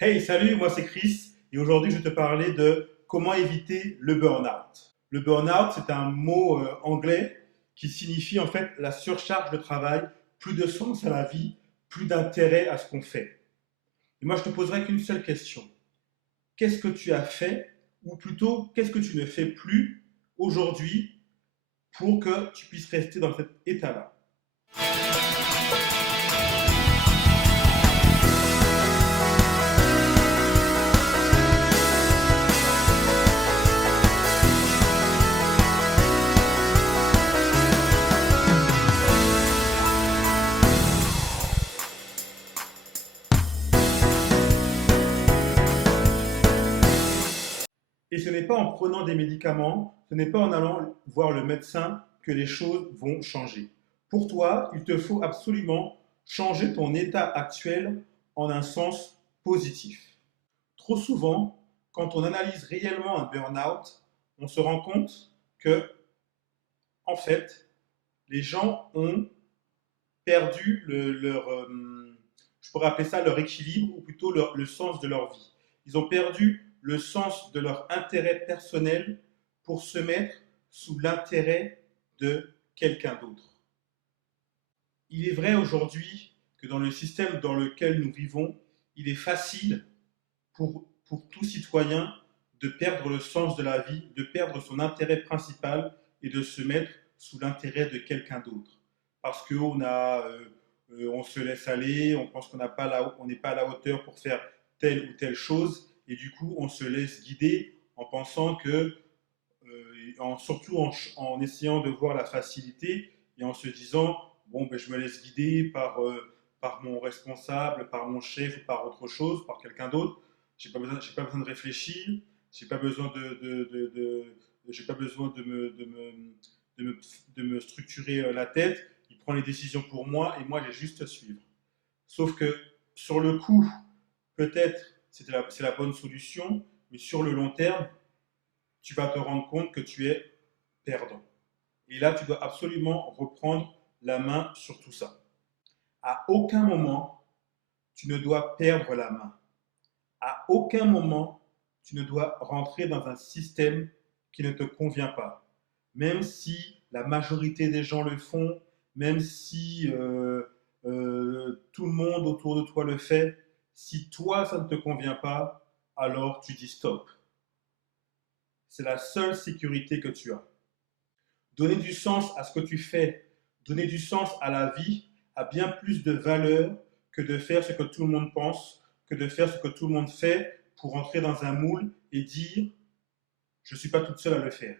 Hey, salut, moi c'est Chris et aujourd'hui je vais te parler de comment éviter le burn-out. Le burn-out, c'est un mot anglais qui signifie en fait la surcharge de travail, plus de sens à la vie, plus d'intérêt à ce qu'on fait. Et moi je te poserai qu'une seule question. Qu'est-ce que tu as fait, ou plutôt qu'est-ce que tu ne fais plus aujourd'hui pour que tu puisses rester dans cet état-là? Et ce n'est pas en prenant des médicaments, ce n'est pas en allant voir le médecin que les choses vont changer. Pour toi, il te faut absolument changer ton état actuel en un sens positif. Trop souvent, quand on analyse réellement un burn-out, on se rend compte que, en fait, les gens ont perdu je pourrais appeler ça leur équilibre, ou plutôt le sens de leur vie. Ils ont perdu le sens de leur intérêt personnel pour se mettre sous l'intérêt de quelqu'un d'autre. Il est vrai aujourd'hui que dans le système dans lequel nous vivons, il est facile pour tout citoyen de perdre le sens de la vie, de perdre son intérêt principal et de se mettre sous l'intérêt de quelqu'un d'autre. Parce on se laisse aller, on pense qu'on n'est pas à la hauteur pour faire telle ou telle chose, et du coup on se laisse guider en pensant que, surtout en essayant de voir la facilité et en se disant, bon, ben, je me laisse guider par mon responsable, par mon chef, ou par autre chose, par quelqu'un d'autre. J'ai pas besoin de réfléchir, j'ai pas besoin j'ai pas besoin de me, de me structurer la tête. Il prend les décisions pour moi et moi j'ai juste à suivre. Sauf que sur le coup, peut-être c'est la bonne solution, mais sur le long terme, tu vas te rendre compte que tu es perdant. Et là, tu dois absolument reprendre la main sur tout ça. À aucun moment, tu ne dois perdre la main. À aucun moment, tu ne dois rentrer dans un système qui ne te convient pas. Même si la majorité des gens le font, même si tout le monde autour de toi le fait, si toi, ça ne te convient pas, alors tu dis stop. C'est la seule sécurité que tu as. Donner du sens à ce que tu fais, donner du sens à la vie, a bien plus de valeur que de faire ce que tout le monde pense, que de faire ce que tout le monde fait pour entrer dans un moule et dire je ne suis pas toute seule à le faire.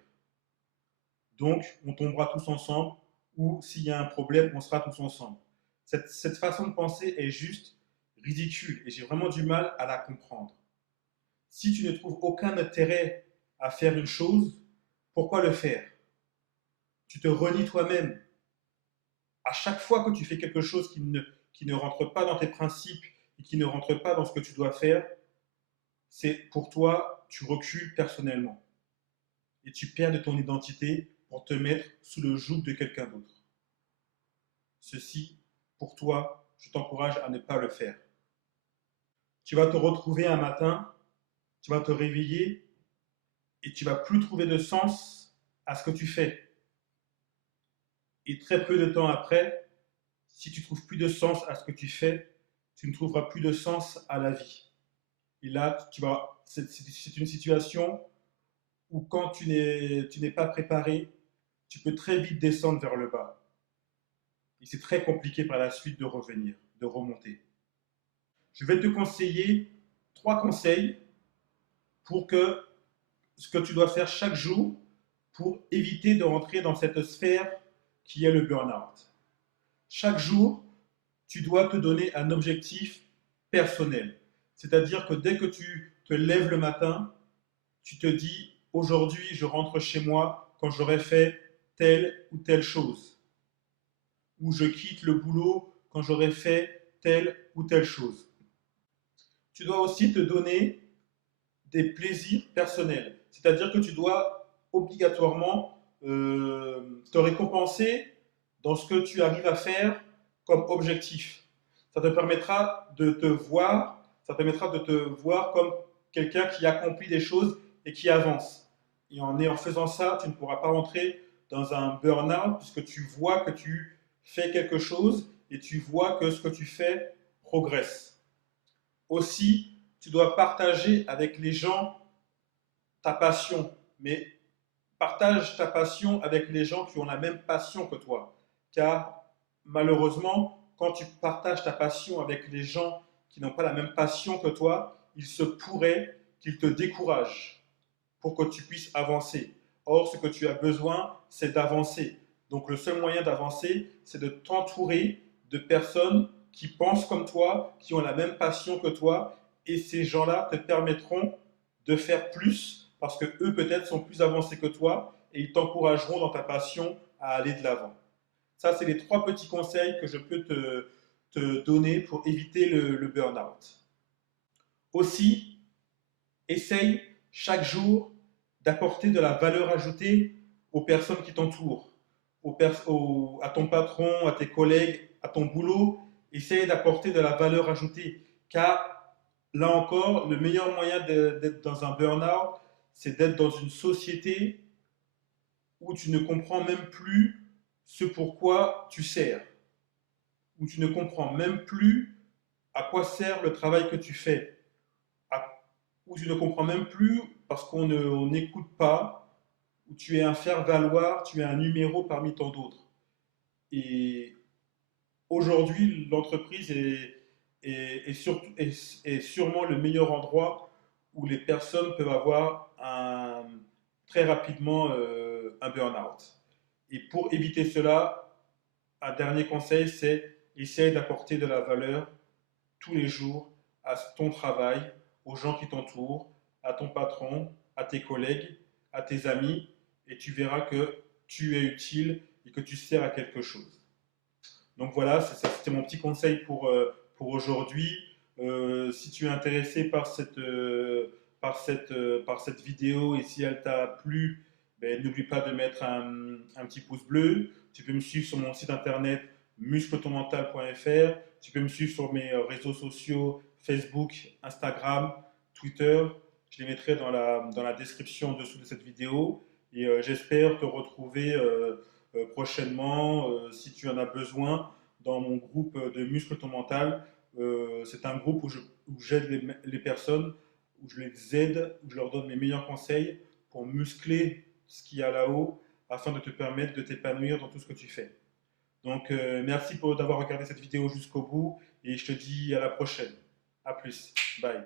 Donc, on tombera tous ensemble, ou s'il y a un problème, on sera tous ensemble. Cette façon de penser est juste ridicule et j'ai vraiment du mal à la comprendre. Si tu ne trouves aucun intérêt à faire une chose, pourquoi le faire? Tu te renies toi-même. À chaque fois que tu fais quelque chose qui ne rentre pas dans tes principes et qui ne rentre pas dans ce que tu dois faire, c'est pour toi, tu recules personnellement et tu perds de ton identité pour te mettre sous le joug de quelqu'un d'autre. Ceci, pour toi, je t'encourage à ne pas le faire. Tu vas te retrouver un matin, tu vas te réveiller et tu vas plus trouver de sens à ce que tu fais. Et très peu de temps après, si tu trouves plus de sens à ce que tu fais, tu ne trouveras plus de sens à la vie. Et là, c'est une situation où quand tu n'es pas préparé, tu peux très vite descendre vers le bas. Et c'est très compliqué par la suite de revenir, de remonter. Je vais te conseiller 3 conseils pour que ce que tu dois faire chaque jour pour éviter de rentrer dans cette sphère qui est le burn-out. Chaque jour, tu dois te donner un objectif personnel. C'est-à-dire que dès que tu te lèves le matin, tu te dis aujourd'hui, je rentre chez moi quand j'aurai fait telle ou telle chose. Ou je quitte le boulot quand j'aurai fait telle ou telle chose. Tu dois aussi te donner des plaisirs personnels. C'est-à-dire que tu dois obligatoirement te récompenser dans ce que tu arrives à faire comme objectif. Ça te permettra de te voir Ça permettra de te voir comme quelqu'un qui accomplit des choses et qui avance. Et en faisant ça, tu ne pourras pas rentrer dans un burn-out puisque tu vois que tu fais quelque chose et tu vois que ce que tu fais progresse. Aussi, tu dois partager avec les gens ta passion, mais partage ta passion avec les gens qui ont la même passion que toi. Car malheureusement, quand tu partages ta passion avec les gens qui n'ont pas la même passion que toi, il se pourrait qu'ils te découragent pour que tu puisses avancer. Or, ce que tu as besoin, c'est d'avancer. Donc, le seul moyen d'avancer, c'est de t'entourer de personnes qui pensent comme toi, qui ont la même passion que toi, et ces gens-là te permettront de faire plus parce que eux peut-être sont plus avancés que toi et ils t'encourageront dans ta passion à aller de l'avant. Ça, c'est les trois petits conseils que je peux te donner pour éviter le burn-out. Aussi, essaye chaque jour d'apporter de la valeur ajoutée aux personnes qui t'entourent, à ton patron, à tes collègues, à ton boulot. Essaye d'apporter de la valeur ajoutée. Car là encore, le meilleur moyen d'être dans un burn-out, c'est d'être dans une société où tu ne comprends même plus ce pourquoi tu sers, où tu ne comprends même plus à quoi sert le travail que tu fais, où tu ne comprends même plus parce qu'on n'écoute pas, où tu es un faire-valoir, tu es un numéro parmi tant d'autres. Et aujourd'hui, l'entreprise est sûrement le meilleur endroit où les personnes peuvent avoir très rapidement un burn-out. Et pour éviter cela, un dernier conseil, c'est essayer d'apporter de la valeur tous les jours à ton travail, aux gens qui t'entourent, à ton patron, à tes collègues, à tes amis, et tu verras que tu es utile et que tu sers à quelque chose. Donc voilà, c'était mon petit conseil pour aujourd'hui. Si tu es intéressé par cette vidéo et si elle t'a plu, ben, n'oublie pas de mettre un petit pouce bleu. Tu peux me suivre sur mon site internet muscletonmental.fr. Tu peux me suivre sur mes réseaux sociaux Facebook, Instagram, Twitter. Je les mettrai dans la description en dessous de cette vidéo. Et j'espère te retrouver prochainement si tu en as besoin dans mon groupe de Muscle ton mental. C'est un groupe où j'aide les personnes, où je les aide, où je leur donne mes meilleurs conseils pour muscler ce qu'il y a là-haut afin de te permettre de t'épanouir dans tout ce que tu fais. Donc, merci d'avoir regardé cette vidéo jusqu'au bout et je te dis à la prochaine. À plus. Bye.